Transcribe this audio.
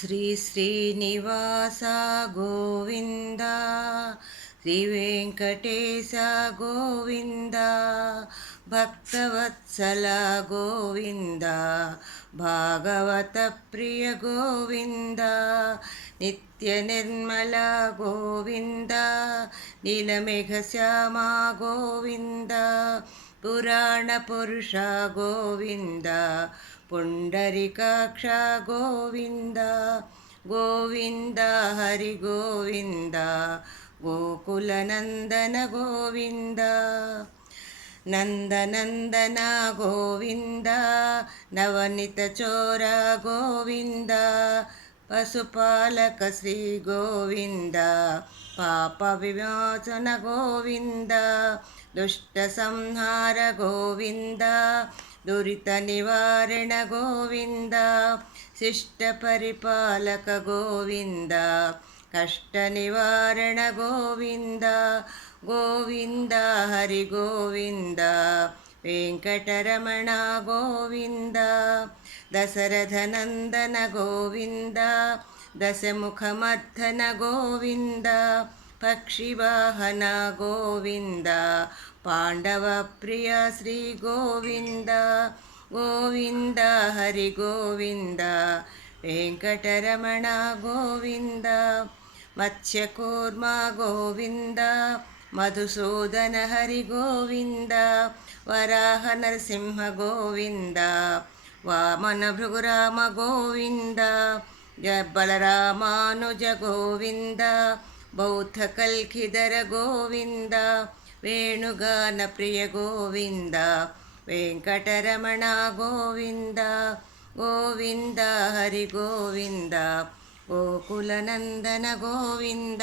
శ్రీ శ్రీనివాస గోవింద, శ్రీ వెంకటేశ గోవింద, భక్తవత్సల గోవింద, భాగవత ప్రియ గోవింద, నిత్య నిర్మల గోవింద, నీలమేఘ శ్యామ గోవింద, పురాణ పురుష గోవింద, పుండరీకాక్ష గోవింద, గోవింద హరి గోవింద, గోకులనందన గోవింద, నందనందన గోవింద, నవనిత చోర గోవింద, పశుపాలక శ్రీ గోవింద, పాప విమోచన గోవింద, దుష్ట సంహార గోవింద, దురిత నివారణ గోవింద, శిష్ట పరిపాలక గోవింద, కష్ట నివారణ గోవింద, గోవింద హరి గోవింద, వెంకటరమణ గోవింద, దశరథ నందన గోవింద, దశముఖమర్ధన గోవింద, పక్షివాహన గోవింద, పాండవ ప్రియ శ్రీ గోవింద, గోవింద హరి గోవింద, వెంకటరమణ గోవింద, మత్స్యకూర్మ గోవింద, మధుసూదన హరి గోవింద, వరాహ నరసింహ గోవింద, వామన భృగురామ గోవింద, బలరామానుజ గోవింద, బౌద్ధ కల్కిధర గోవింద, వేణుగాన ప్రియ గోవింద, వెంకటరమణ గోవింద, గోవింద హరి గోవింద, గోకులనందన గోవింద.